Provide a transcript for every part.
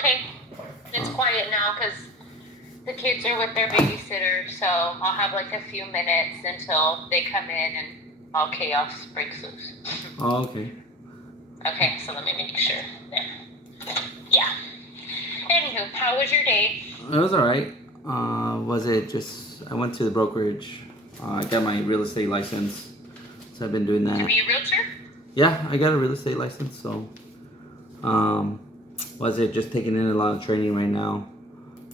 Okay. It's quiet now because the kids are with their babysitter, so I'll have like a few minutes until they come in and all chaos breaks loose. Oh, okay. Okay, so let me make sure. There. Yeah. Anywho, how was your day? It was alright. Was it just, I went to the brokerage. I got my real estate license. So I've been doing that. Are you a realtor? Yeah, I got a real estate license. So, was it just taking in a lot of training right now?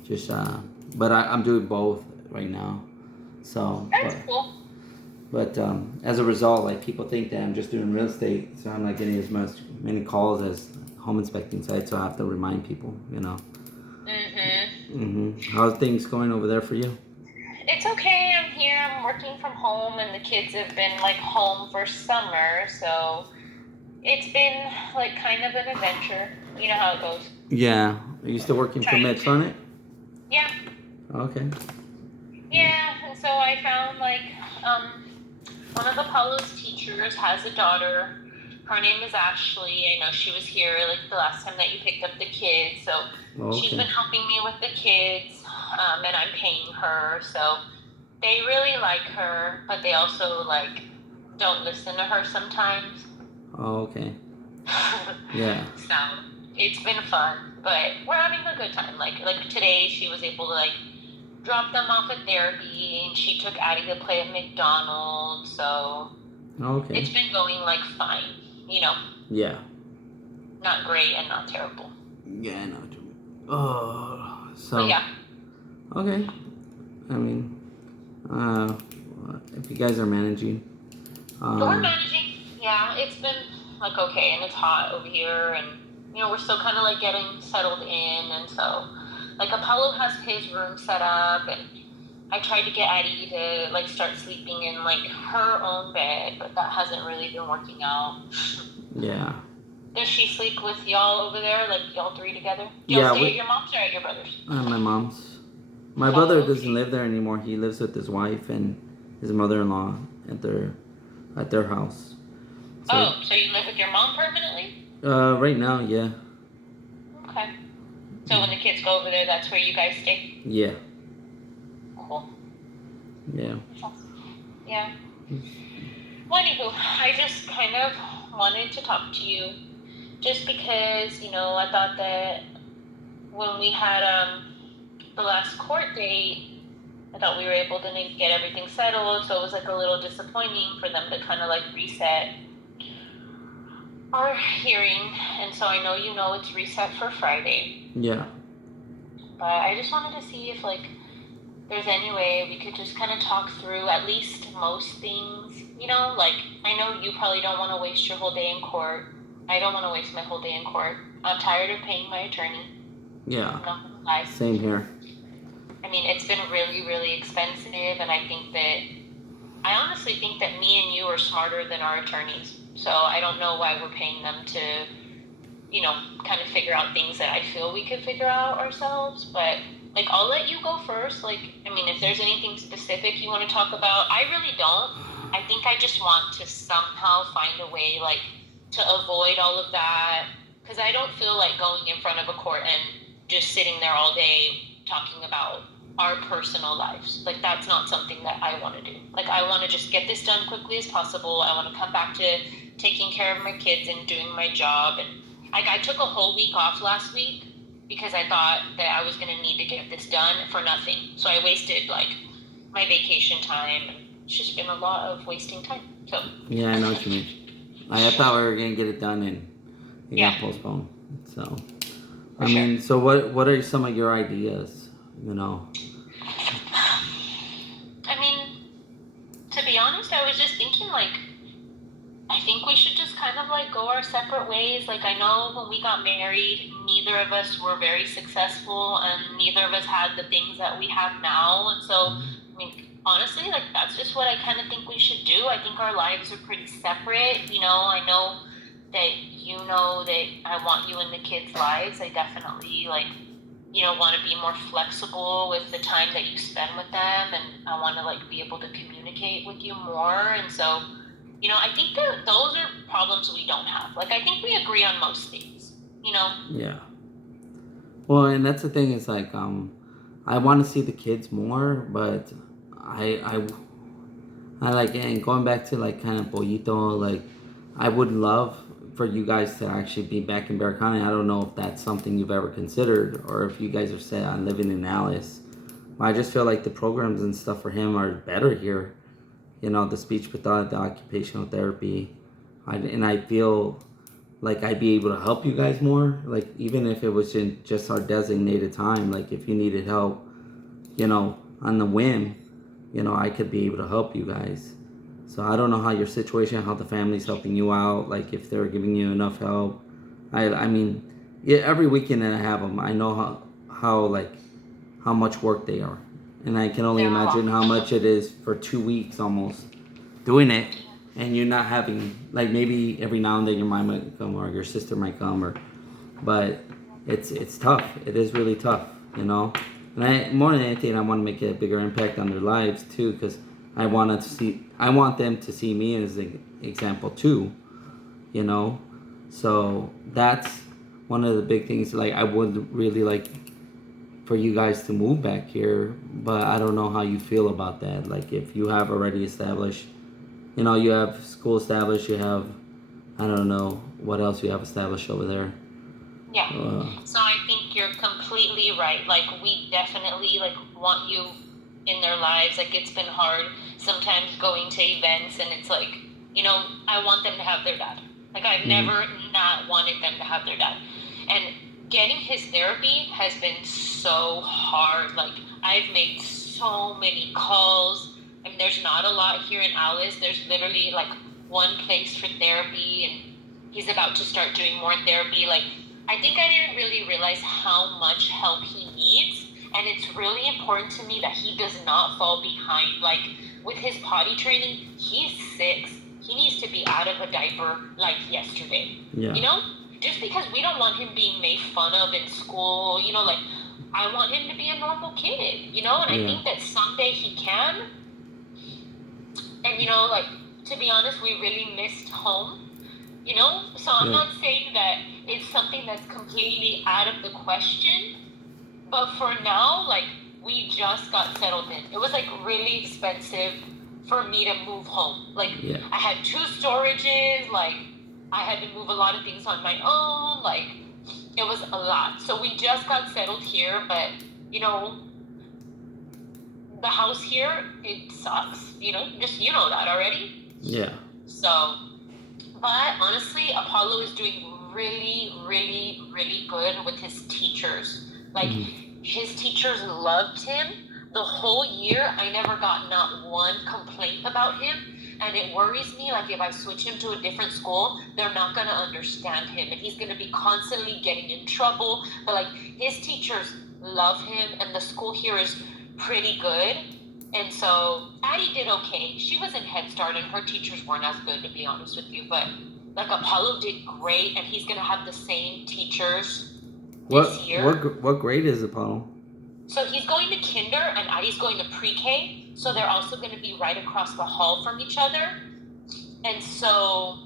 Just, but I'm doing both right now. So, That's cool. But as a result, like people think that I'm just doing real estate, so I'm not getting as many calls as home inspecting sites. So I have to remind people, you know. How's things going over there for you? It's okay. I'm here. I'm working from home, and the kids have been like home for summer, so it's been like kind of an adventure. You know how it goes. Yeah. Are you still working for Medtronic? Yeah. Okay. Yeah, and so I found like one of Apollo's teachers has a daughter. Her name is Ashley. I know she was here like the last time that you picked up the kids, so she's been helping me with the kids, and I'm paying her. So they really like her, but they also like don't listen to her sometimes. Oh, okay. Yeah. So it's been fun, but we're having a good time. Like today, she was able to like drop them off at therapy, and she took Addie to play at McDonald's. So okay. It's been going like fine, you know. Yeah. Not great and not terrible. Yeah, I know what you mean. Oh, so. But yeah. Okay. I mean, if you guys are managing. We're managing. Yeah, it's been like okay, and it's hot over here, and you know we're still kind of like getting settled in, and so like Apollo has his room set up, and I tried to get Addie to like start sleeping in like her own bed, but that hasn't really been working out. Yeah. Does she sleep with y'all over there, like y'all three together? Do y'all stay at your mom's or at your brother's? My mom's. My brother doesn't live there anymore. He lives with his wife and his mother-in-law at their house. So, so you live with your mom permanently? Right now, yeah. Okay. So when the kids go over there, that's where you guys stay? Yeah. Cool. Yeah. Yeah. Well, anywho, I just kind of wanted to talk to you just because, you know, I thought that when we had the last court date, I thought we were able to get everything settled, so it was like a little disappointing for them to kind of like reset our hearing, and so I know you know it's reset for Friday. Yeah. But I just wanted to see if like there's any way we could just kind of talk through at least most things, you know, like I know you probably don't want to waste your whole day in court. I don't want to waste my whole day in court. I'm tired of paying my attorney. Yeah. I'm not gonna lie. Same here. I mean, it's been really, really expensive, and I honestly think that me and you are smarter than our attorneys. So I don't know why we're paying them to, you know, kind of figure out things that I feel we could figure out ourselves. But like, I'll let you go first. Like, I mean, if there's anything specific you want to talk about, I really don't. I think I just want to somehow find a way, like, to avoid all of that. Because I don't feel like going in front of a court and just sitting there all day talking about our personal lives. Like, that's not something that I want to do. Like, I want to just get this done quickly as possible. I want to come back to taking care of my kids and doing my job. And like, I took a whole week off last week because I thought that I was going to need to get this done for nothing. So I wasted like my vacation time. It's just been a lot of wasting time. So yeah, I know what you mean. I thought we were going to get it done, and it got postponed. So I mean, so what are some of your ideas, you know? I mean, to be honest, I was just thinking like, I think we should just kind of like go our separate ways. Like, I know when we got married, neither of us were very successful, and neither of us had the things that we have now. And so, I mean, honestly, like, that's just what I kind of think we should do. I think our lives are pretty separate. You know, I know that you know that I want you in the kids' lives. I definitely, like, you know, want to be more flexible with the time that you spend with them, and I want to like be able to communicate with you more. And so, you know, I think that those are problems we don't have. Like, I think we agree on most things, you know? Yeah. Well, and that's the thing is like I want to see the kids more, but I I like, and going back to like kind of Pollito, like I would love for you guys to actually be back in Bear County. I don't know if that's something you've ever considered or if you guys are set on living in Alice. I just feel like the programs and stuff for him are better here. You know, the speech pathology, the occupational therapy. And I feel like I'd be able to help you guys more. Like, even if it was in just our designated time, like if you needed help, you know, on the whim, you know, I could be able to help you guys. So I don't know how your situation, how the family's helping you out, like if they're giving you enough help. I mean, yeah, every weekend that I have them, I know how like how much work they are, and I can only They're a lot. imagine how much it is for 2 weeks almost doing it, and you're not having like maybe every now and then your mom might come or your sister might come or, but it's tough. It is really tough, you know. And I more than anything, I want to make a bigger impact on their lives too, because I want them to see me as an example too, you know. So that's one of the big things. Like I would really like for you guys to move back here, but I don't know how you feel about that. Like if you have already established, you know, you have school established, you have, I don't know what else you have established over there. Yeah. So I think you're completely right. Like we definitely like want you in their lives. Like it's been hard sometimes going to events and it's like, I want them to have their dad. Like I've never not wanted them to have their dad. And getting his therapy has been so hard. Like I've made so many calls. I mean, there's not a lot here in Alice. There's literally like one place for therapy, and he's about to start doing more therapy. Like I think I didn't really realize how much help he needs, and it's really important to me that he does not fall behind. Like with his potty training, he's 6. He needs to be out of a diaper like yesterday. Yeah. Just because we don't want him being made fun of in school, like I want him to be a normal kid, and I think that someday he can. And like to be honest, we really missed home. So I'm not saying that it's something that's completely out of the question, but for now, like we just got settled in. It was like really expensive for me to move home. Like I had 2 storages, like I had to move a lot of things on my own, like it was a lot. So we just got settled here, but the house here, it sucks, just that already. Yeah. So, but honestly, Apollo is doing really, really, really good with his teachers. Like his teachers loved him. The whole year, I never got not one complaint about him. And it worries me, like if I switch him to a different school, they're not going to understand him. And he's going to be constantly getting in trouble. But like his teachers love him, and the school here is pretty good. And so Addie did okay. She was in Head Start, and her teachers weren't as good, to be honest with you. But like Apollo did great, and he's going to have the same teachers this year. What grade is Apollo? So he's going to kinder, and Addie's going to pre-K. So they're also going to be right across the hall from each other. And so,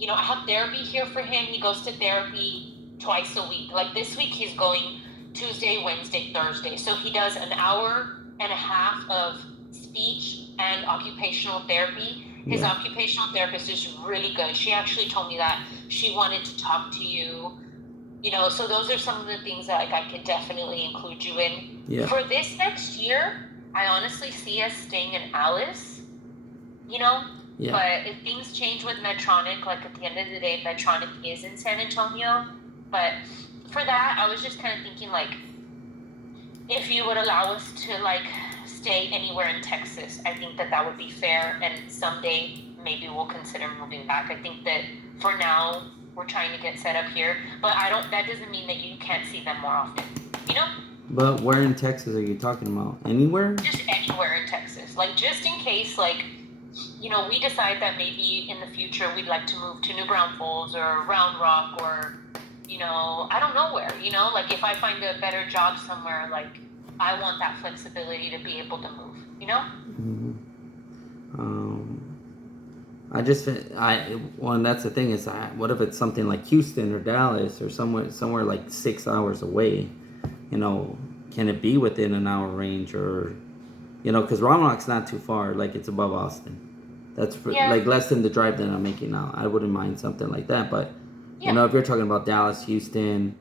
I have therapy here for him. He goes to therapy twice a week. Like this week, he's going Tuesday, Wednesday, Thursday. So he does an hour and a half of speech and occupational therapy. His occupational therapist is really good. She actually told me that she wanted to talk to you. So those are some of the things that like I could definitely include you in. Yeah. For this next year, I honestly see us staying in Alice, Yeah. But if things change with Medtronic, like at the end of the day, Medtronic is in San Antonio. But for that, I was just kind of thinking like, if you would allow us to like stay anywhere in Texas, I think that would be fair. And someday maybe we'll consider moving back. I think that for now, we're trying to get set up here, but that doesn't mean that you can't see them more often, But where in Texas are you talking about? Anywhere? Just anywhere in Texas. Like, just in case, like, we decide that maybe in the future we'd like to move to New Braunfels or Round Rock or, I don't know where, like if I find a better job somewhere, like I want that flexibility to be able to move, I just well, and that's the thing is, what if it's something like Houston or Dallas or somewhere like 6 hours away? You know, can it be within an hour range, or because Round Rock's not too far. Like it's above Austin. That's Yeah, like less than the drive that I'm making now. I wouldn't mind something like that, but yeah. if you're talking about Dallas, Houston,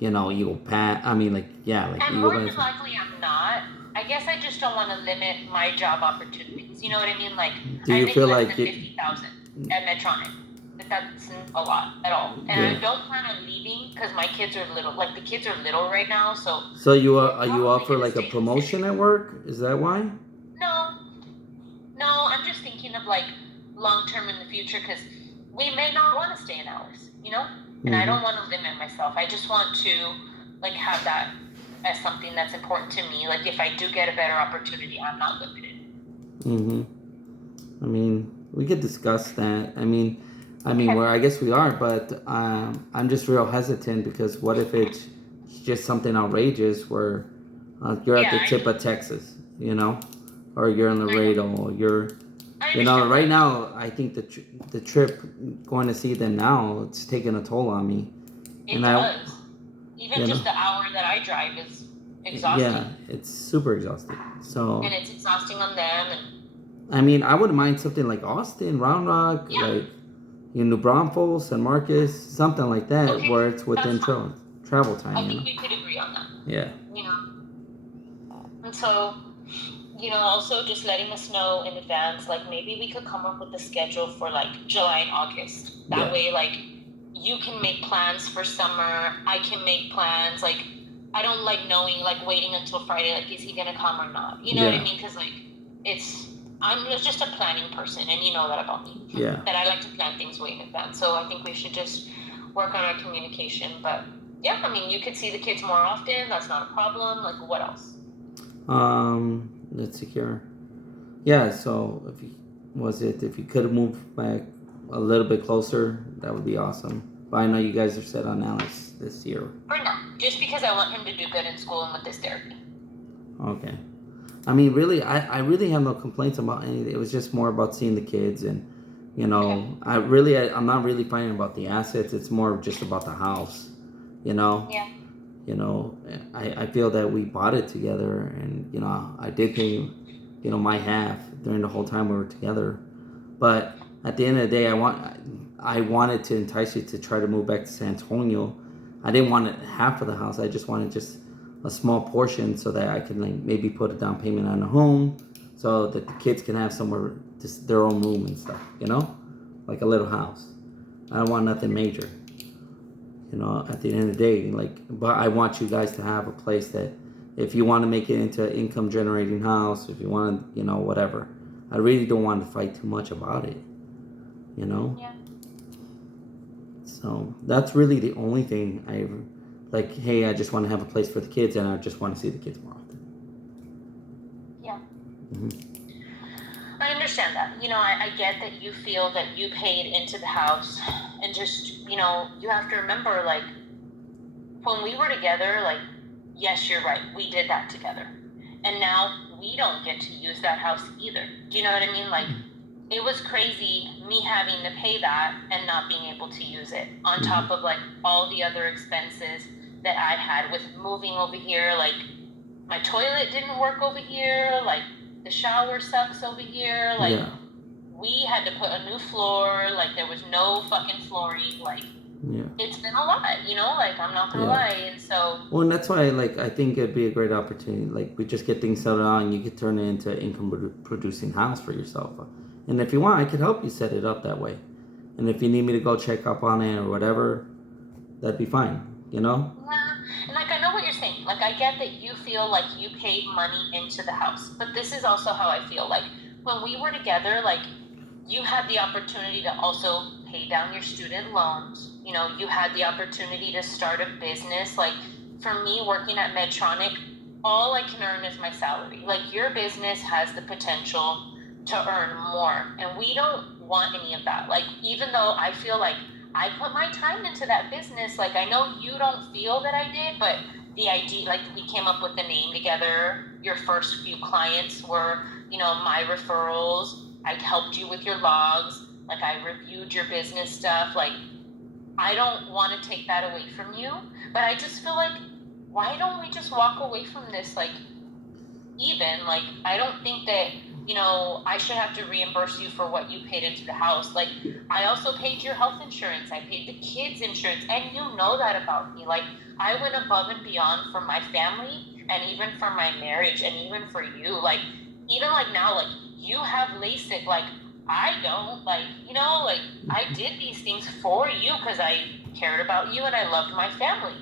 Eagle Pass. I mean, like yeah, like And Eagle more than Pass. likely, I'm not. I guess I just don't want to limit my job opportunities. You know what I mean? Like, Do I you make feel less like than 50,000 at Medtronic. That's a lot at all. And yeah? I don't plan on leaving because my kids are little. Like, the kids are little right now, so So you we're are you probably offer going to like a stay in the city. promotion at work? Is that why? No, no, I'm just thinking of like long term in the future because we may not want to stay in hours, you know? And I Mm-hmm. don't want to limit myself. I just want to like have that as something that's important to me. Like if I do get a better opportunity, I'm not limited. Mm-hmm. I mean, we could discuss that. I mean, Okay. where I guess we are, but I'm just real hesitant because what if it's just something outrageous where you're at Yeah, the tip of Texas, or you're in I know. Laredo, or you're, I understand. right now. I think the trip going to see them now, it's taking a toll on me, It and I, does. Even you know, just the hour that I drive is exhausting. yeah, it's super exhausting. So And it's exhausting on them. And I mean, I wouldn't mind something like Austin, Round Rock, yeah, like New Braunfels, San Marcos, something like that, okay, where it's that's within fine. travel I time. think we could agree on that. Yeah. You know? And so, also just letting us know in advance, like maybe we could come up with a schedule for like July and August. That Yeah. way, like you can make plans for summer, I can make plans. Like I don't like knowing, like waiting until Friday, like is he gonna come or not? You know what I Yeah. mean? Because like I'm just a planning person, and you know that about me. Yeah. That I like to plan things way in advance. So I think we should just work on our communication. But yeah, I mean, you could see the kids more often. That's not a problem. Like what else? Let's see here. Yeah. So if you could move back a little bit closer, that would be awesome. But I know you guys are set on Alex this year. For now, just because I want him to do good in school and with this therapy. Okay. I mean, really, I really have no complaints about anything. It was just more about seeing the kids, and Okay. I'm not really fighting about the assets. It's more just about the house, you know. Yeah. I feel that we bought it together, and I did pay my half during the whole time we were together. But at the end of the day, I wanted to entice you to try to move back to San Antonio. I didn't want it half of the house. I just wanted just a small portion so that I could like maybe put a down payment on a home, so that the kids can have somewhere, just their own room and stuff. Like a little house. I don't want nothing major. At the end of the day, but I want you guys to have a place that, if you want to make it into an income generating house, if you want to, whatever. I really don't want to fight too much about it. Yeah. So that's really the only thing I like. Hey, I just want to have a place for the kids, and I just want to see the kids more often. Yeah. Mm-hmm. I understand that. I get that you feel that you paid into the house, and just, you have to remember, like, when we were together, like, yes, you're right, we did that together. And now we don't get to use that house either. Do you know what I mean? Like, it was crazy me having to pay that and not being able to use it, on top of like all the other expenses that I had with moving over here. Like, my toilet didn't work over here, like the shower sucks over here, like Yeah. we had to put a new floor, like there was no fucking flooring, like Yeah. it's been a lot, like I'm not gonna Yeah. lie. And so Well, and that's why, I think it'd be a great opportunity. Like, we just get things settled out, and you could turn it into an income producing house for yourself. And if you want, I could help you set it up that way. And if you need me to go check up on it or whatever, that'd be fine. yeah, and like I know what you're saying. Like I get that you feel like you paid money into the house, but this is also how I feel. Like when we were together, like you had the opportunity to also pay down your student loans. You had the opportunity to start a business. Like for me, working at Medtronic, all I can earn is my salary. Like your business has the potential to earn more, and we don't want any of that. Like even though I feel like I put my time into that business, like I know you don't feel that I did, but the idea, like we came up with the name together. Your first few clients were, my referrals. I helped you with your logs. Like, I reviewed your business stuff. Like, I don't want to take that away from you, but I just feel like, why don't we just walk away from this, like, even? Like, I don't think that, I should have to reimburse you for what you paid into the house. Like, I also paid your health insurance. I paid the kids' insurance, and you know that about me. Like, I went above and beyond for my family, and even for my marriage, and even for you. Like, even like now, like, you have LASIK, like, I don't. Like, like, I did these things for you because I cared about you and I loved my family,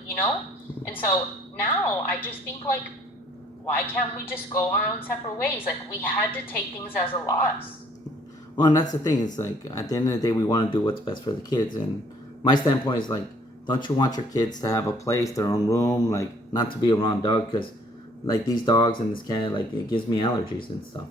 And so now I just think, like, why can't we just go our own separate ways? Like, we had to take things as a loss. Well, and that's the thing. It's like at the end of the day, we want to do what's best for the kids. And my standpoint is like, don't you want your kids to have a place, their own room, like not to be around dogs? Because like these dogs and this cat, like it gives me allergies and stuff,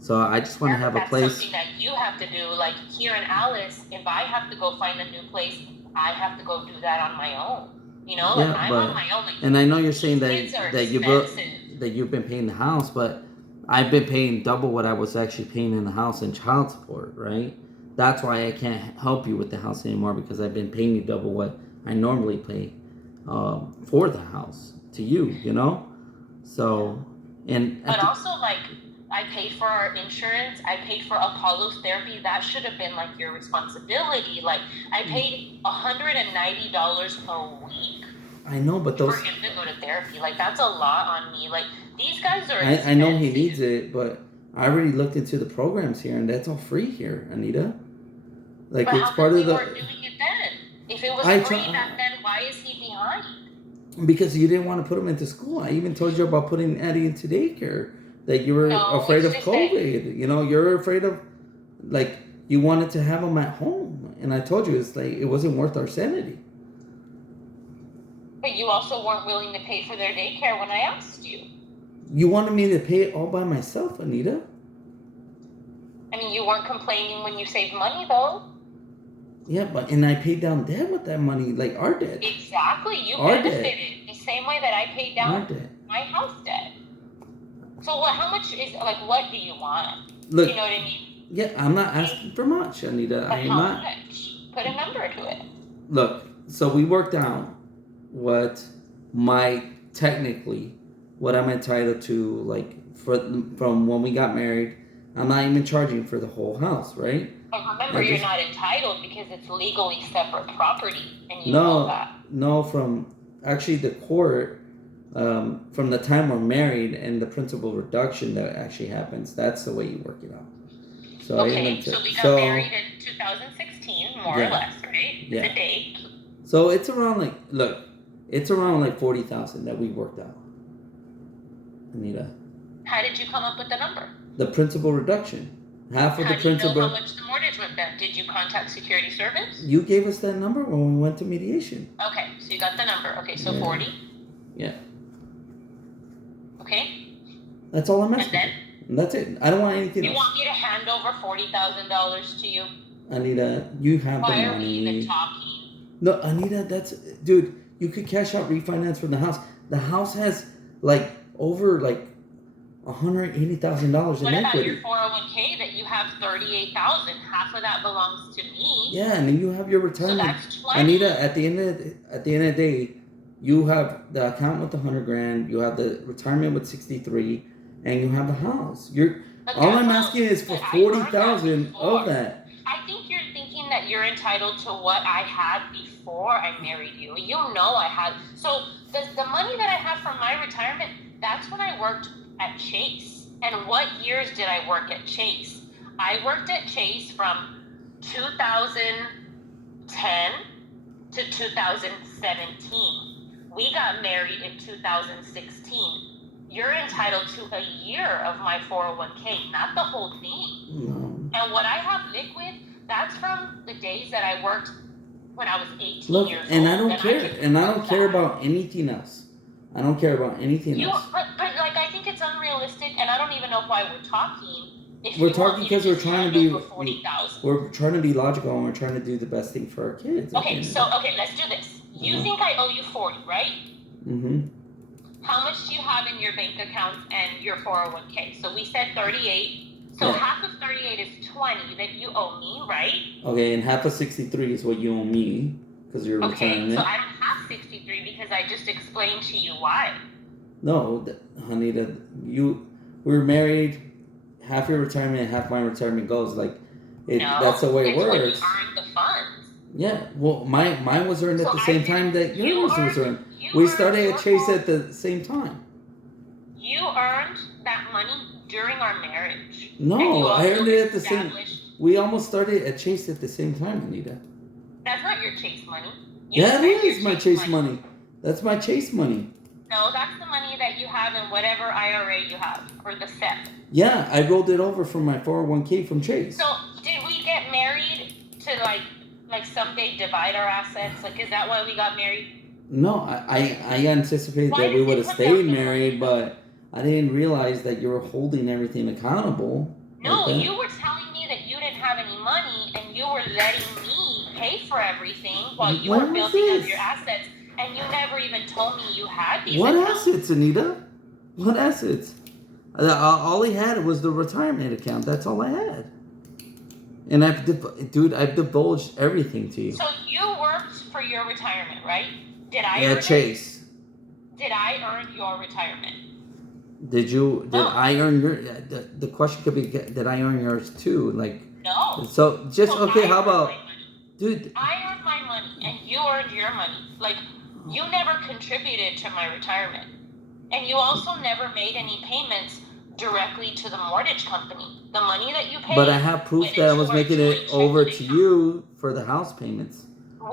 So I just want to have a place. That's something that you have to do. Like here in Alice, if I have to go find a new place, I have to go do that on my own. Like I'm on my own. Like, and I know you're saying that you've been paying the house, but I've been paying double what I was actually paying in the house in child support, right? That's why I can't help you with the house anymore, because I've been paying you double what I normally pay for the house to you, So, but also, like, I paid for our insurance. I paid for Apollo's therapy. That should have been like your responsibility. Like, I paid $190 a week. I know, but those for him to go to therapy, like, that's a lot on me. Like, these guys are. I know he needs it, but I already looked into the programs here, and that's all free here, Anita. Like, but it's part of the. Weren't doing it then? If it was free back then, why is he behind? Because you didn't want to put him into school. I even told you about putting Eddie into daycare. That you were afraid of COVID. You're afraid of, like, you wanted to have him at home, and I told you it's like it wasn't worth our sanity. But you also weren't willing to pay for their daycare when I asked you. You wanted me to pay it all by myself, Anita. I mean, you weren't complaining when you saved money, though. Yeah, and I paid down debt with that money, like our debt. Exactly, you benefited the same way that I paid down my house debt. So how much is, like, what do you want? Look, you know what I mean? Yeah, I'm not asking for much, Anita. But how much? Put a number to it. Look, so we worked out what technically what I'm entitled to, like, from when we got married. I'm not even charging for the whole house, right? But remember, you're not entitled because it's legally separate property, and you know that. No, from actually the court, from the time we're married and the principal reduction that actually happens, that's the way you work it out. So okay, so we got married in 2016, more or less, right? Yeah. The date. So it's around like 40,000 that we worked out, Anita. How did you come up with the number? The principal reduction. Half of the principal. How do you know how much the mortgage went back? Did you contact security service? You gave us that number when we went to mediation. Okay, so you got the number. Okay, so 40. Yeah. Okay. That's all I'm asking. And then? And that's it. I don't want anything else. You want me to hand over $40,000 to you? Anita, you have the money. Why are we even talking? No, Anita, dude, you could cash out refinance from the house. The house has like over like $180,000 in equity. What about your 401k that you have $38,000? Half of that belongs to me. Yeah, and then you have your retirement. So that's 20. Anita, at the end of the day, you have the account with $100,000. You have the retirement with 63, and you have the house. All I'm asking is for 40,000 of that. I think you're thinking that you're entitled to what I had before I married you. You know I had. So the money that I have from my retirement, that's when I worked at Chase. And what years did I work at Chase? I worked at Chase from 2010 to 2017. We got married in 2016. You're entitled to a year of my 401k, not the whole thing. No. And what I have liquid, that's from the days that I worked when I was 18 years old. And I don't care. And I don't care about anything else. I don't care about anything else. But like, I think it's unrealistic, and I don't even know why we're talking. We're talking because we're trying to be logical, and we're trying to do the best thing for our kids. Okay, let's do this. You think I owe you 40, right? Mm-hmm. How much do you have in your bank accounts and your 401k? So we said 38. So half of 38 is 20 that you owe me, right? Okay, and half of 63 is what you owe me because you're Okay, retirement. so I don't have 63 because I just explained to you why. No, honey, we were married. Half your retirement and half my retirement goes. Like, No, that's the way it it's when you works. earn the funds. Yeah, well, mine was earned at the same time that yours was earned. We started at Chase at the same time. You earned that money during our marriage. No, I earned it at the same. We almost started at Chase at the same time, Anita. That's not your Chase money. Yeah, it is my Chase money. That's my Chase money. No, that's the money that you have in whatever IRA you have, or the SEP. Yeah, I rolled it over from my 401k from Chase. So, did we get married to like someday divide our assets? Like, is that why we got married? No, I anticipated that we would have stayed married, but I didn't realize that you were holding everything accountable. No, like you were telling me that you didn't have any money, and you were letting me pay for everything while you were building up your assets. And you never even told me you had these. What assets, Anita? What assets? All he had was the retirement account. That's all I had. And I've divulged everything to you. So you worked for your retirement, right? Did I? Yeah, Chase. Did I earn your retirement? Did you? Did I earn your? The question could be, did I earn yours too? Like. No. So just okay. How about, dude? I earned my money, and you earned your money. Like. You never contributed to my retirement. And you also never made any payments directly to the mortgage company. The money that you paid. But I have proof that I was making it over to you for the house payments.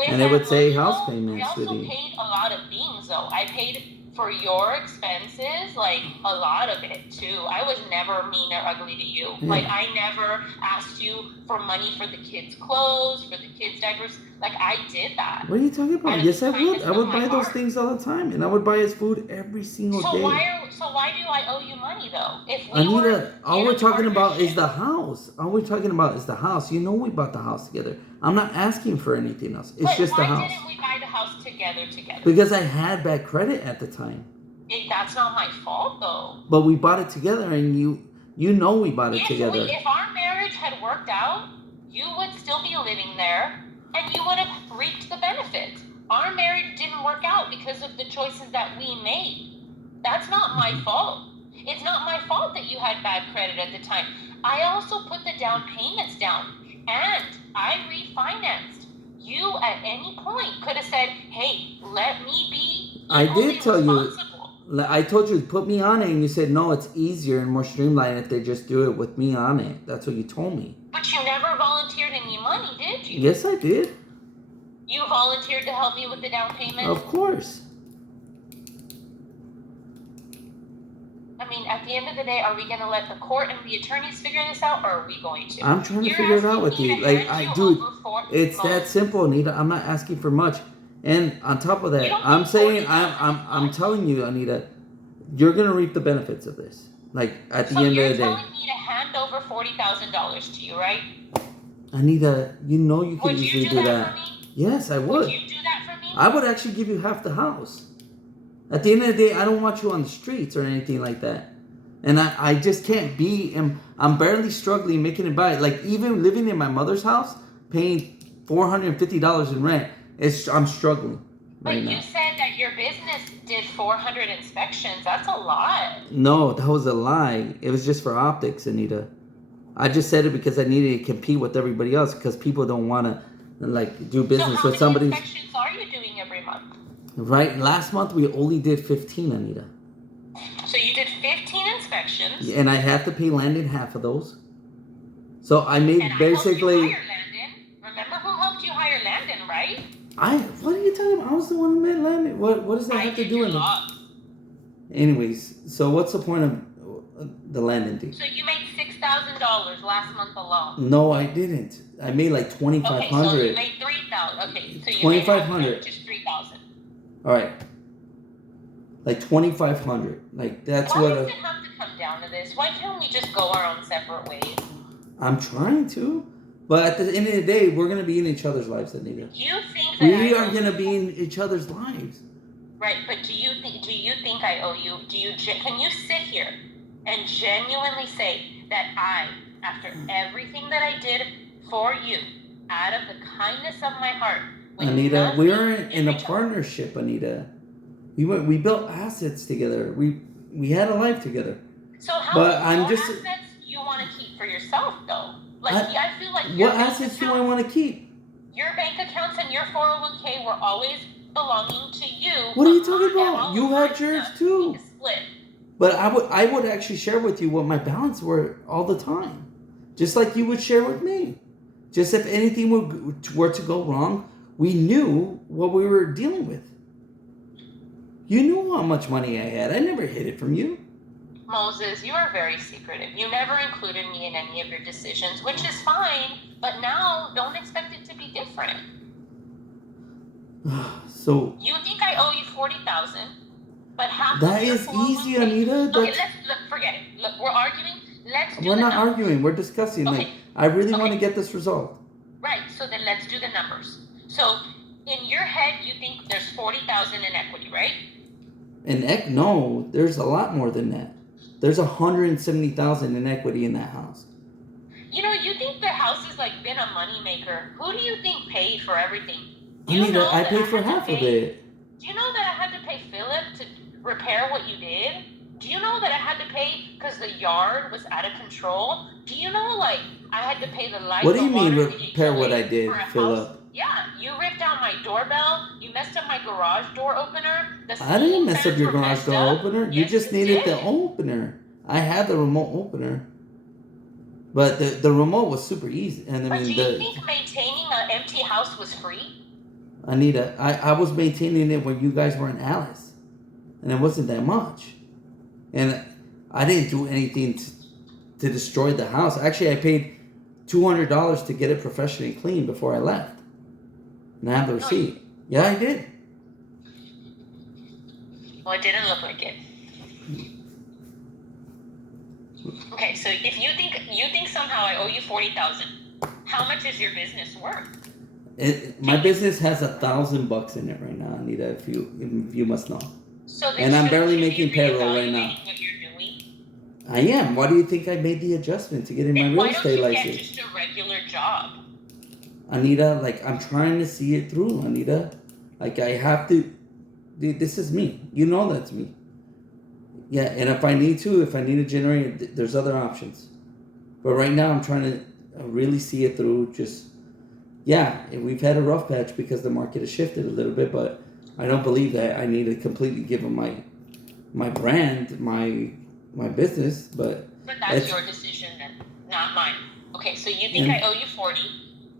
And it would say house payments. We also paid a lot of things, though. I paid for your expenses, like a lot of it too. I was never mean or ugly to you. Yeah. Like I never asked you for money for the kids' clothes, for the kids' diapers. Like I did that. What are you talking about? Yes, I would. I would buy those things all the time, and I would buy his food every single day. So why do I owe you money though? If Anita, all we're talking about is the house. All we're talking about is the house. You know we bought the house together. I'm not asking for anything else. It's just the house. Why didn't we buy the house together? Because I had bad credit at the time. That's not my fault though. But we bought it together, and you know we bought it together. If our marriage had worked out, you would still be living there, and you would have reaped the benefits. Our marriage didn't work out because of the choices that we made. That's not my fault. It's not my fault that you had bad credit at the time. I also put the down payments down, and I refinanced. You at any point could have said, hey, let me be I did tell you. I told you to put me on it, and you said, no, it's easier and more streamlined if they just do it with me on it. That's what you told me. But you never volunteered any money, did you? Yes, I did. You volunteered to help me with the down payment? Of course. I mean, at the end of the day, are we going to let the court and the attorneys figure this out, or are we going to? I'm trying to figure it out with you. Like, dude, it's that simple, Anita. I'm not asking for much. And on top of that, I'm saying, I'm telling you, Anita, you're gonna reap the benefits of this. Like at the end of the day. So you're telling me to hand over $40,000 to you, right? Anita, you know you could easily do that. For me? Yes, I would. Would you do that for me? I would actually give you half the house. At the end of the day, I don't want you on the streets or anything like that. And I just can't be. I'm barely struggling making it by. Like even living in my mother's house, paying $450 in rent. I'm struggling right now. But you said that your business did 400 inspections. That's a lot. No, that was a lie. It was just for optics, Anita. I just said it because I needed to compete with everybody else because people don't want to like do business with somebody. So how many inspections are you doing every month? Right. Last month we only did 15, Anita. So you did 15 inspections. And I have to pay Landon half of those. So I made basically. I helped you hire Landon. Remember who helped you hire Landon, right? What are you talking about? I was the one who met Landon. What does that have to do with it? Anyways, so what's the point of the Landon thing? So you made $6,000 last month alone. No, I didn't. I made like $2,500. Okay, so you made $3,000. Okay, so you $2,500. Just $3,000. All right. Like $2,500. Like that's Why does it have to come down to this? Why can't we just go our own separate ways? I'm trying to. But at the end of the day, we're going to be in each other's lives, Anita. You think that we are going to be in each other's lives. Right, but do you think I owe you? Can you sit here and genuinely say that I after everything that I did for you, out of the kindness of my heart, with Anita, we nothing are in in a return. partnership, Anita. We built assets together. We had a life together. So how But many I'm more just assets do you want to keep for yourself, though? Like, I, I feel like your what bank assets do I accounts, want to keep? your bank accounts and your 401k were always belonging to you. What are but you talking about? all You of my had yours stuff too. is split. But I would actually share with you what my balance were all the time, just like you would share with me. Just if anything were to go wrong, we knew what we were dealing with. You knew how much money I had. I never hid it from you. Moses, you are very secretive. You never included me in any of your decisions, which is fine, but now don't expect it to be different. So You think I owe you 40,000, but half that of your is 401k. easy, Anita. Okay, let's forget it. Look, we're arguing. Let's do We're the not numbers. arguing. We're discussing. Okay. Like I really want to Okay. get this resolved. Right. So then let's do the numbers. So in your head, you think there's 40,000 in equity, right? No, there's a lot more than that. There's 170,000 in equity in that house. You know, you think the house has like been a moneymaker. Who do you think paid for everything? Do Anita, you know I that paid for had to half of pay? it. Do you know that I had to pay Philip to repair what you did? Do you know that I had to pay because the yard was out of control? Do you know, like, I had to pay the light, What do the you mean water, the repair what I utility did, for a house? Philip? Yeah, you ripped out my doorbell. You messed up my garage door opener. The I didn't ceiling mess up fans your were garage messed door up. opener. You Yes, just you needed did. the opener. I had the remote opener. But the remote was super easy. And I But mean, do you think maintaining an empty house was free? Anita, I was maintaining it when you guys were in Alice. And it wasn't that much. And I didn't do anything to destroy the house. Actually, I paid $200 to get it professionally clean before I left. And I have the receipt. Yeah, I did. Well, it didn't look like it. Okay, so if you think somehow I owe you 40,000, how much is your business worth? My business has $1,000 in it right now, Anita. If you must know. So then And I'm barely shouldn't you making be payroll right now. reevaluating what you're doing? I am. Why do you think I made the adjustment to getting my And real why don't estate you license? get just a regular job? Anita, like I'm trying to see it through, Anita. Like I have to. Dude, this is me. You know that's me. Yeah, and if I need to generate, there's other options. But right now, I'm trying to really see it through. Just yeah, we've had a rough patch because the market has shifted a little bit, but I don't believe that I need to completely give them my brand, my business. But that's your decision then, not mine. Okay, so you think I owe you 40,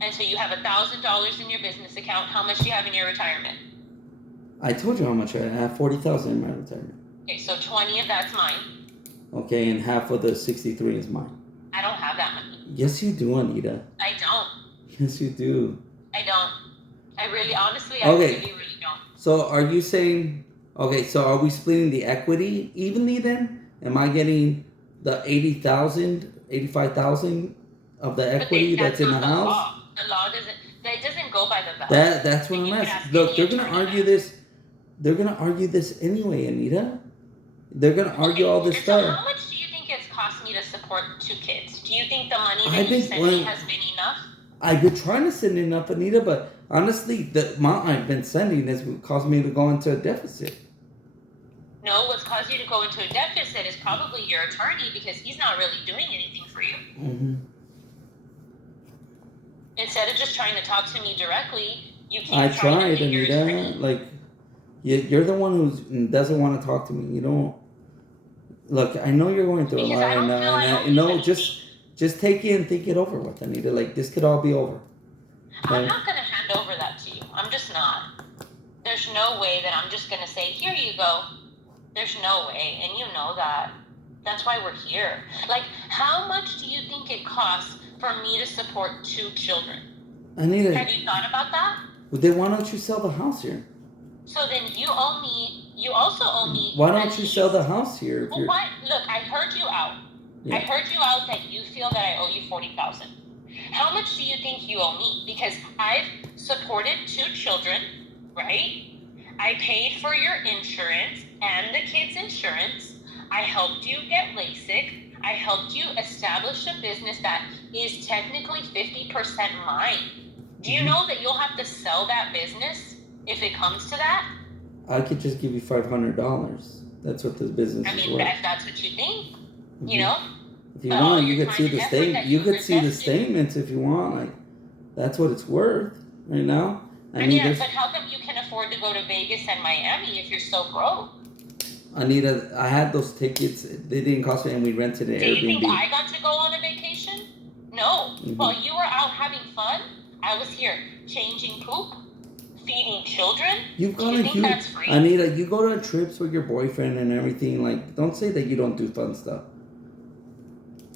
and so you have $1,000 in your business account. How much do you have in your retirement? I told you how much I have. 40,000 in my retirement. Okay, so 20 of that's mine. Okay, and half of the 63 is mine. I don't have that money. Yes, you do, Anita. I don't. Yes, you do. I don't. I really, honestly, Okay. really don't. So are you saying, okay, so are we splitting the equity evenly then? Am I getting the 80,000, 85,000 of the equity that's in the house? Law. The law doesn't go by the value. That's what I'm asking. Look, they're going to argue this. They're going to argue this anyway, Anita. They're going to argue all this stuff. So how much do you think it's cost me to support 2 kids? Do you think the money that you sent me has been enough? I've been trying to send enough, Anita, but honestly, the amount I've been sending has caused me to go into a deficit. No, what's caused you to go into a deficit is probably your attorney because he's not really doing anything for you. Mm-hmm. Instead of just trying to talk to me directly, you keep I trying tried, to figure Anita. Like, you're the one who doesn't want to talk to me. You don't. Look, I know you're going through a lot right now, and no, just take it and think it over with, Anita. Like, this could all be over. I'm not going to hand over that to you. I'm just not. There's no way that I'm just going to say, here you go. There's no way, and you know that. That's why we're here. Like, how much do you think it costs for me to support 2 children? Anita. Have you thought about that? Well, then why don't you sell the house here? So then you owe me, you also owe me. Why don't you sell the house here? Well, what? Look, I heard you out. Yeah. I heard you out that you feel that I owe you 40,000. How much do you think you owe me? Because I've supported 2 children, right? I paid for your insurance and the kids' insurance. I helped you get LASIK. I helped you establish a business that is technically 50% mine. Do you know that you'll have to sell that business if it comes to that? I could just give you $500. That's what this business I is mean, worth. if that's what you think, Mm-hmm. you know? If you want, you your could time see and the effort statement. that You you've could see the invested. statements if you want. Like, that's what it's worth right now. I mean, but how come you can afford to go to Vegas and Miami if you're so broke? Anita, I had those tickets. They didn't cost me, and we rented an Do Airbnb. you think I got to go on a vacation? No. Mm-hmm. While you were out having fun, I was here changing poop, feeding children. You've Do gone you think that's free? Anita, you go to trips with your boyfriend and everything. Like, don't say that you don't do fun stuff.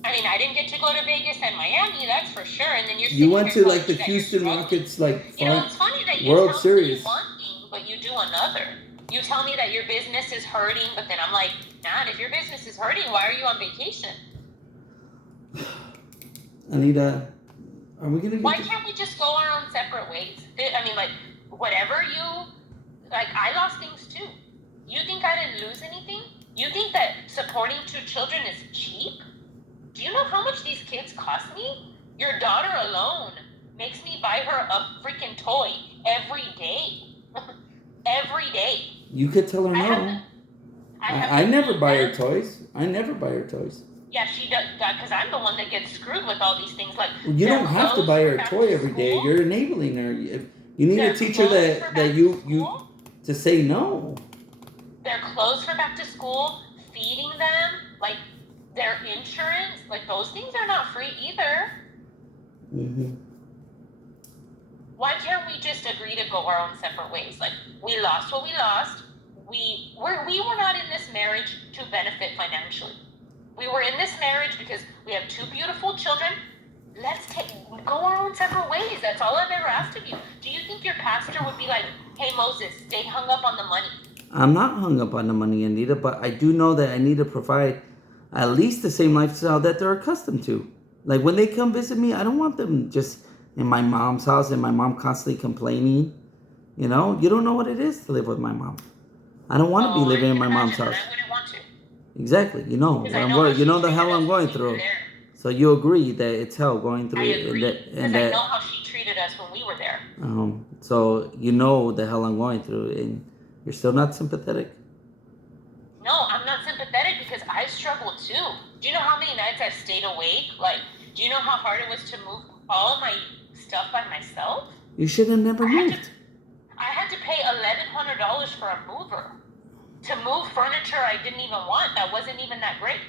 I mean, I didn't get to go to Vegas and Miami, that's for sure. And then you went to like the Houston Rockets, like you know, it's funny that you World tell Series. me one thing, but you do another. You tell me that your business is hurting, but then I'm like, man, if your business is hurting, why are you on vacation? Anita, are we gonna? Why can't we just go our own separate ways? I mean, like, whatever you like, I lost things too. You think I didn't lose anything? You think that supporting 2 children is cheap? Do you know how much these kids cost me? Your daughter alone makes me buy her a freaking toy every day. Every day. You could tell her no. I never buy her toys. I never buy her toys. Yeah, she does, because I'm the one that gets screwed with all these things. Like, well, you don't have to buy her a toy every day. You're enabling her. If you need to teach her that you to say no. Their clothes for back to school, feeding them, like their insurance, like those things are not free either. Mm-hmm. Why can't we just agree to go our own separate ways? Like, we lost what we lost. We were not in this marriage to benefit financially. We were in this marriage because we have 2 beautiful children. Let's go our own separate ways. That's all I've ever asked of you. Do you think your pastor would be like, hey, Moses, stay hung up on the money? I'm not hung up on the money, Anita, but I do know that I need to provide at least the same lifestyle that they're accustomed to. Like, when they come visit me, I don't want them just in my mom's house and my mom constantly complaining. You know, you don't know what it is to live with my mom. I don't want to be living in my mom's house. I wouldn't want to. Exactly. You know, you know the hell I'm going through. So you agree that it's hell going through. I agree. Because I know how she treated us when we were there. So you know the hell I'm going through, and you're still not sympathetic. No, I'm not sympathetic because I've struggled too. Do you know how many nights I've stayed awake? Like, do you know how hard it was to move all of my stuff by myself? You should have never moved. I had to pay $1,100 for a mover to move furniture I didn't even want. That wasn't even that great.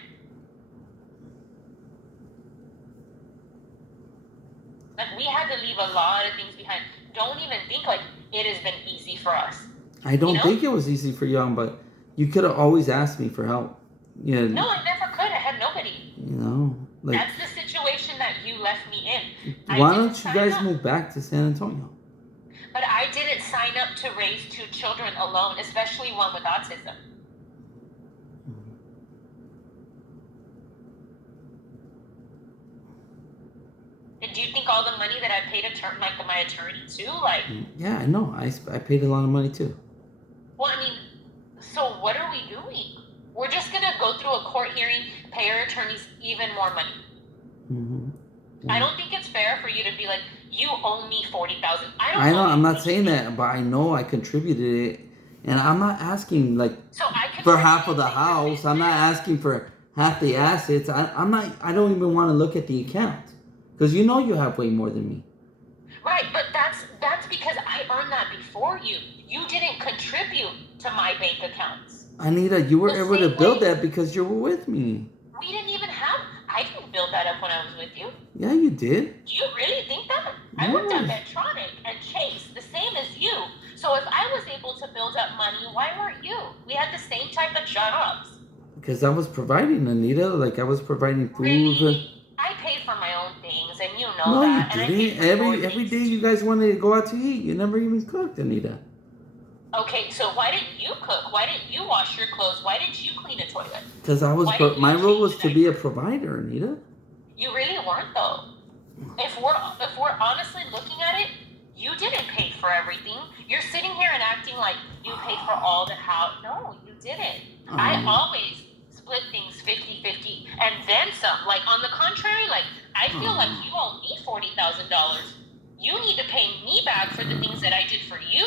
Like, we had to leave a lot of things behind. Don't even think like it has been easy for us. I don't think it was easy for you, but you could have always asked me for help. Yeah. No, I never could. I had nobody. You know, like, that's the situation that you left me in. Why don't you guys move back to San Antonio? But I didn't sign up to raise 2 children alone, especially one with autism. And do you think all the money that I paid my attorney too? Like, yeah, I know. I paid a lot of money too. Well, I mean, so what are we doing? We're just gonna go through a court hearing, pay our attorneys even more money. Mm-hmm. Yeah. I don't think it's fair for you to be like, you owe me $40,000. I know. I'm not saying that, but I know I contributed it, and I'm not asking like for half of the house. I'm not asking for half the assets. I'm not. I don't even want to look at the account because you know you have way more than me. Right, but that's because I earned that before you. You didn't contribute to my bank accounts. Anita, you were able to build that because you were with me. We didn't even have. I didn't build that up when I was with you. Yeah, you did. Do you really think that? I worked at Medtronic and Chase, the same as you. So if I was able to build up money, why weren't you? We had the same type of jobs. Because I was providing, Anita. Like, I was providing food. Really? I paid for my own things, and you know no, that. No, you didn't. Every day you guys wanted to go out to eat. You never even cooked, Anita. Okay, so why didn't you cook? Why didn't you wash your clothes? Why didn't you clean a toilet? Because my role was to be a provider, Anita. You really weren't, though. If we're honestly looking at it, you didn't pay for everything. You're sitting here and acting like you paid for all the house. No, you didn't. I always split and then some. Like, on the contrary, like, I feel like Oh. you owe me $40,000. You need to pay me back for the things that I did for you.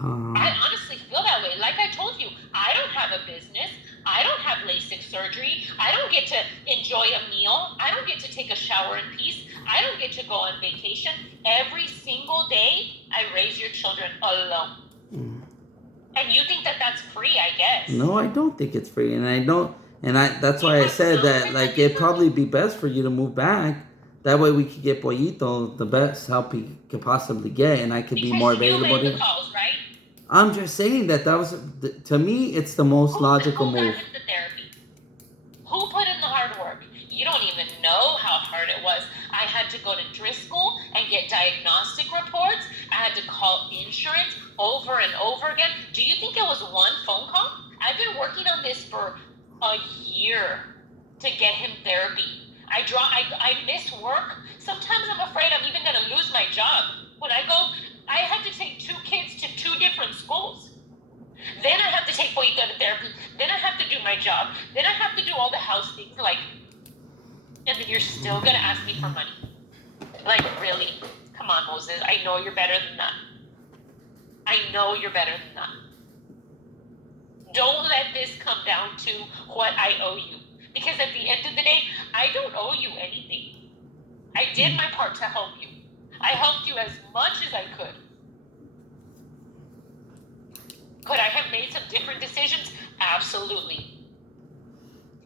I honestly feel that way. Like I told you, I don't have a business. I don't have LASIK surgery. I don't get to enjoy a meal. I don't get to take a shower in peace. I don't get to go on vacation. Every single day, I raise your children alone. And you think that that's free, I guess. No, I don't think it's free, and I don't, that's You why I have said no that like sympathy it'd for me? probably be best for you to move back. That way we could get Pollito the best help he could possibly get, and I could be more Because you available made to the you. calls, right? I'm just saying that was to me it's the most logical Who got move. him the therapy? Who put in the hard work? You don't even know how hard it was. I had to go to Driscoll and get diagnostic reports. I had to call insurance over and over again. Do you think it was one phone call? I've been working on this for a year to get him therapy. I miss work. Sometimes I'm afraid I'm even going to lose my job. When I go, I have to take 2 kids to 2 different schools. Then I have to take Boyka to therapy. Then I have to do my job. Then I have to do all the house things. Like, and then you're still gonna ask me for money. Like, really? Come on, Moses. I know you're better than that. I know you're better than that. Don't let this come down to what I owe you. Because at the end of the day, I don't owe you anything. I did my part to help you. I helped you as much as I could. Could I have made some different decisions? Absolutely.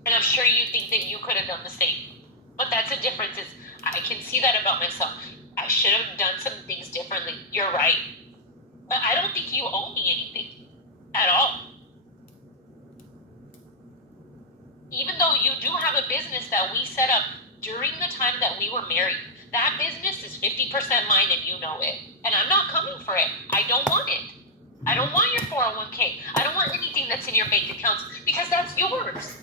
And I'm sure you think that you could have done the same. But that's the difference, is I can see that about myself. I should have done some things differently. You're right. But I don't think you owe me anything at all. Even though you do have a business that we set up during the time that we were married, that business is 50% mine and you know it. And I'm not coming for it. I don't want it. I don't want your 401k. I don't want anything that's in your bank accounts, because that's yours.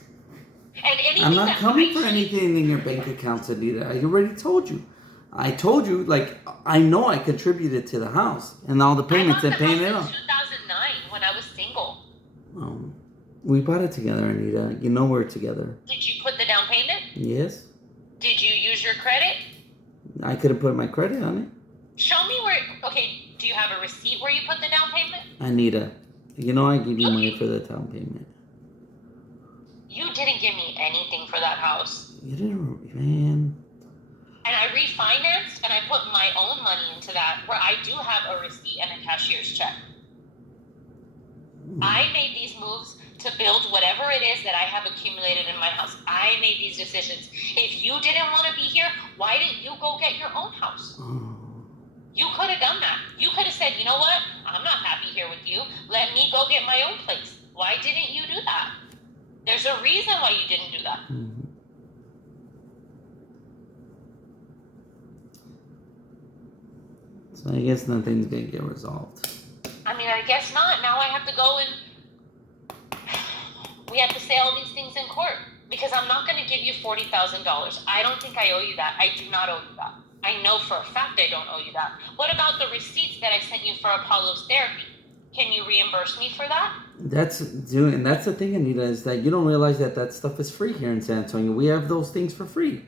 And anything I'm not that coming for anything in your bank accounts, Anita. I already told you. I told you, like, I know I contributed to the house and all the payments and paying it I bought off. the house in 2009 when I was single. We bought it together, Anita. You know we're together. Did you put the down payment? Yes. Did you use your credit? I could have put my credit on it. Show me where. Okay, do you have a receipt where you put the down payment? Anita, you know I give you money for the down payment. You didn't give me anything for that house. You didn't, man. And I refinanced and I put my own money into that, where I do have a receipt and a cashier's check. I made these moves to build whatever it is that I have accumulated in my house. I made these decisions. If you didn't want to be here, why didn't you go get your own house? You could have done that. You could have said, you know what? I'm not happy here with you. Let me go get my own place. Why didn't you do that? There's a reason why you didn't do that. So I guess nothing's gonna get resolved. I mean, I guess not. Now I have to go and we have to say all these things in court, because I'm not going to give you $40,000. I don't think I owe you that. I do not owe you that. I know for a fact I don't owe you that. What about the receipts that I sent you for Apollo's therapy? Can you reimburse me for that? That's the thing, Anita, is that you don't realize that that stuff is free here in San Antonio. We have those things for free,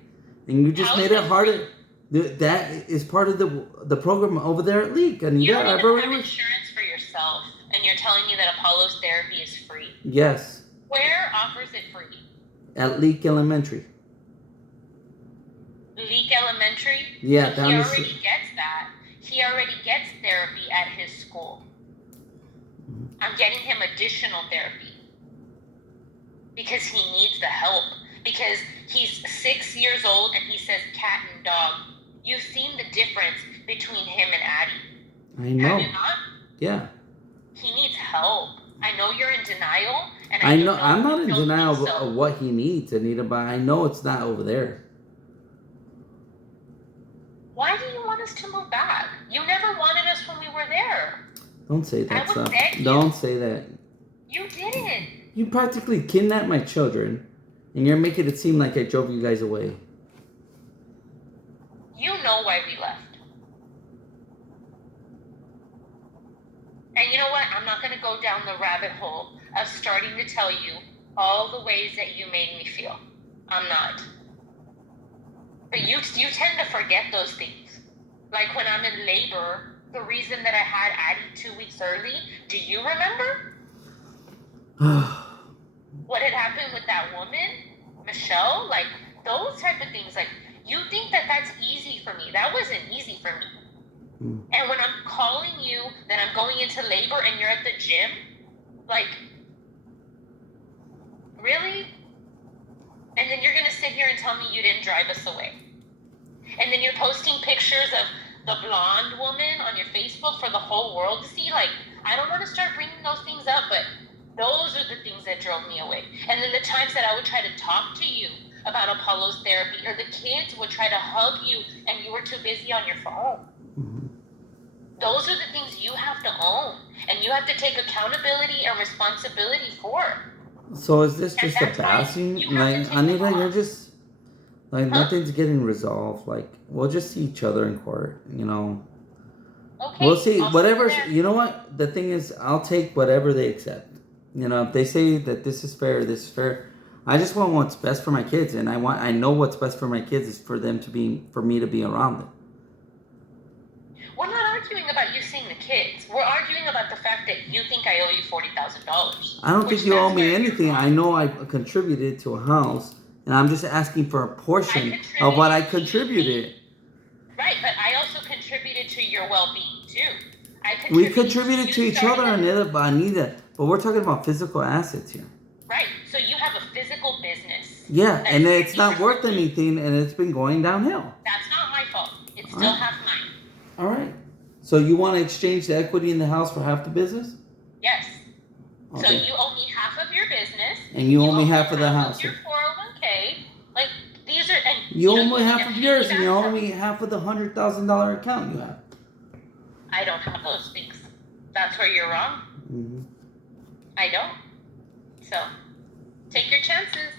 and you just made it harder. That is part of the program over there at Leak, Anita. You don't even have insurance for yourself, and you're telling me that Apollo's therapy is free. Yes. Where offers it free? At Leak Elementary. Leak Elementary? Yeah, so he already gets that. He already gets therapy at his school. I'm getting him additional therapy because he needs the help. Because he's 6 years old and he says cat and dog. You've seen the difference between him and Addie. I know. Have you not? Yeah. He needs help. I know you're in denial, and I know I'm not in denial of what he needs, Anita, but I know it's not over there. Why do you want us to move back? You never wanted us when we were there. Don't say that stuff. Don't say that. You didn't. You practically kidnapped my children, and you're making it seem like I drove you guys away. You know why we left. And you know what? I'm not going to go down the rabbit hole of starting to tell you all the ways that you made me feel. I'm not. But you tend to forget those things. Like when I'm in labor, the reason that I had Addie 2 weeks early, do you remember? What had happened with that woman, Michelle? Like, those type of things. Like, you think that that's easy for me. That wasn't easy for me. And when I'm calling you that I'm going into labor and you're at the gym, like, really? And then you're going to sit here and tell me you didn't drive us away. And then you're posting pictures of the blonde woman on your Facebook for the whole world to see. Like, I don't want to start bringing those things up, but those are the things that drove me away. And then the times that I would try to talk to you about Apollo's therapy, or the kids would try to hug you and you were too busy on your phone. Those are the things you have to own, and you have to take accountability and responsibility for. So is this just a passing? Like, Anita, you're just like nothing's getting resolved. Like, we'll just see each other in court. You know. Okay. We'll see whatever. You know what? The thing is, I'll take whatever they accept. You know, if they say that this is fair, this is fair. I just want what's best for my kids, and I know what's best for my kids is for me to be around them. We're not arguing about you seeing the kids. We're arguing about the fact that you think I owe you $40,000. I don't think you owe me anything. I know I contributed to a house, and I'm just asking for a portion of what I contributed. Right, but I also contributed to your well-being too. We contributed to each other, Anita, but we're talking about physical assets here. Right, so you have a physical business. Yeah, and it's not worth anything, and it's been going downhill. That's not my fault. It's still half mine. All right. So you want to exchange the equity in the house for half the business? Yes. Okay. So you owe me half of your business. And you owe me half of the house. Of your 401k. Like, these are... And, you owe me half of yours, and you owe me half of the $100,000 account you have. I don't have those things. That's where you're wrong. Mm-hmm. I don't. So, take your chances.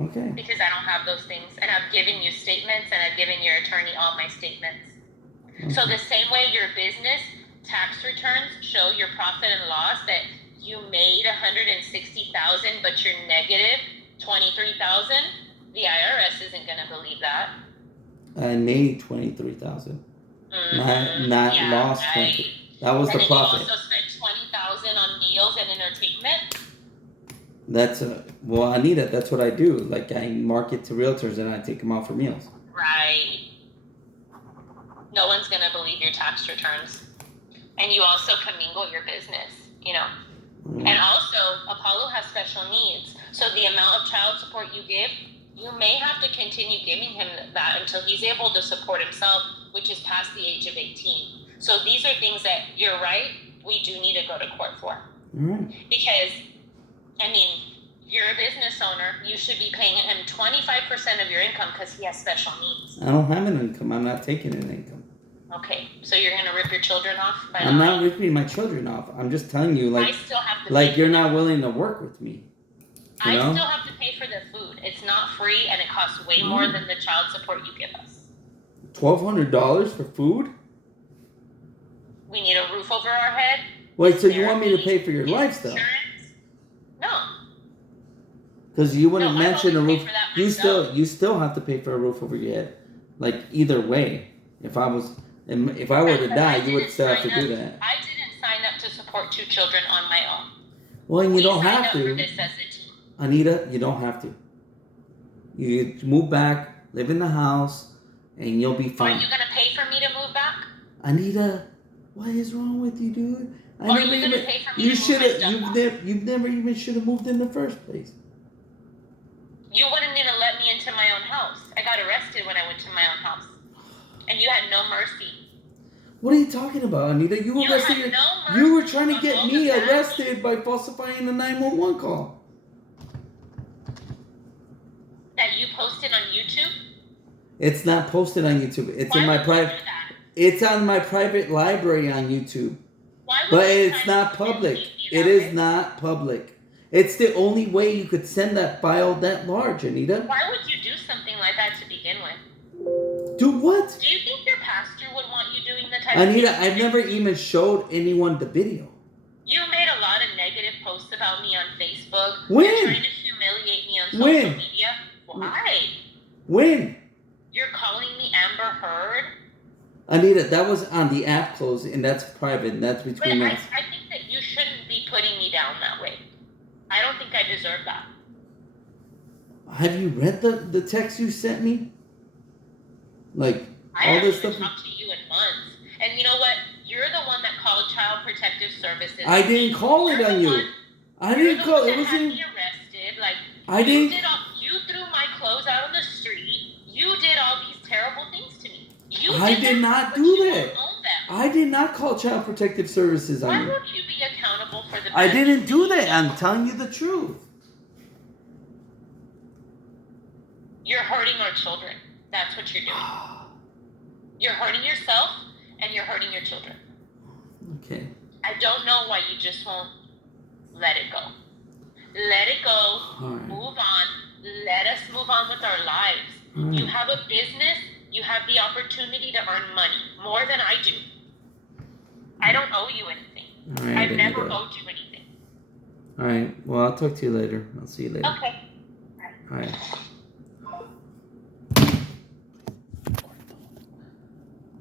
Okay. Because I don't have those things. And I've given you statements, and I've given your attorney all my statements. Okay. So the same way your business tax returns show your profit and loss, that you made $160,000, but you're negative $23,000, the IRS isn't going to believe that. I made $23,000. Not lost $20,000. That was the profit. You also spent $20,000 on meals and entertainment. That's well, Anita. That's what I do. Like, I market to realtors and I take them out for meals. Right. No one's going to believe your tax returns. And you also commingle your business, you know. And also, Apollo has special needs. So the amount of child support you give, you may have to continue giving him that until he's able to support himself, which is past the age of 18. So these are things that, you're right, we do need to go to court for. Because, I mean, you're a business owner, you should be paying him 25% of your income because he has special needs. I don't have an income. I'm not taking an income. Okay, so you're going to rip your children off? I'm not ripping my children off. I'm just telling you, like, I still have to like you're not willing to work with me. I still have to pay for the food. It's not free, and it costs way more than the child support you give us. $1,200 for food? We need a roof over our head. Wait, so you want me to pay for your lifestyle? Insurance? No. Because you wouldn't mention a roof. You still have to pay for a roof over your head. Like, either way. If I were to die, you would still have to do that. I didn't sign up to support 2 children on my own. Well, and you don't have to. For this as a team. Anita, you don't have to. You move back, live in the house, and you'll be fine. Are you going to pay for me to move back? Anita, what is wrong with you, dude? Are you going to pay for me to move my stuff? You never even should have moved in the first place. You wouldn't even let me into my own house. I got arrested when I went to my own house. And you had no mercy. What are you talking about, Anita? You were trying to get me arrested by falsifying the 911 call. That you posted on YouTube? It's not posted on YouTube. It's in my private. It's on my private library on YouTube. But it's not public. It is not public. It's the only way you could send that file that large, Anita. Why would you do something like that to begin with? Do what? Do you think your pastor would want you doing the type Anita, of thing? I've never even showed anyone the video. You made a lot of negative posts about me on Facebook. When? You're trying to social When? media. Why? When? You're calling me Amber Heard? Anita, that was on the app close, and that's private, and that's But between us. I think that you shouldn't be putting me down that way. I don't think I deserve that. Have you read the text you sent me? Like, I all this haven't stuff? talked to you in months. And you know what? You're the one that called Child Protective Services. I didn't call it on you. I didn't call it. It It had wasn't. me arrested. Like, I didn't. You threw my clothes out on the street. You did all these terrible things to me. I did not do that. I did not call Child Protective Services on Why you. won't you be accountable for the I bad didn't things do you that. did? I'm telling you the truth. You're hurting our children. That's what you're doing. You're hurting yourself and you're hurting your children. Okay. I don't know why you just won't let it go. Let it go. All right. Move on. Let us move on with our lives. All right. You have a business. You have the opportunity to earn money more than I do. I don't owe you anything. All right, I've never Anita. owed you anything. All right. Well, I'll talk to you later. I'll see you later. Okay. All right.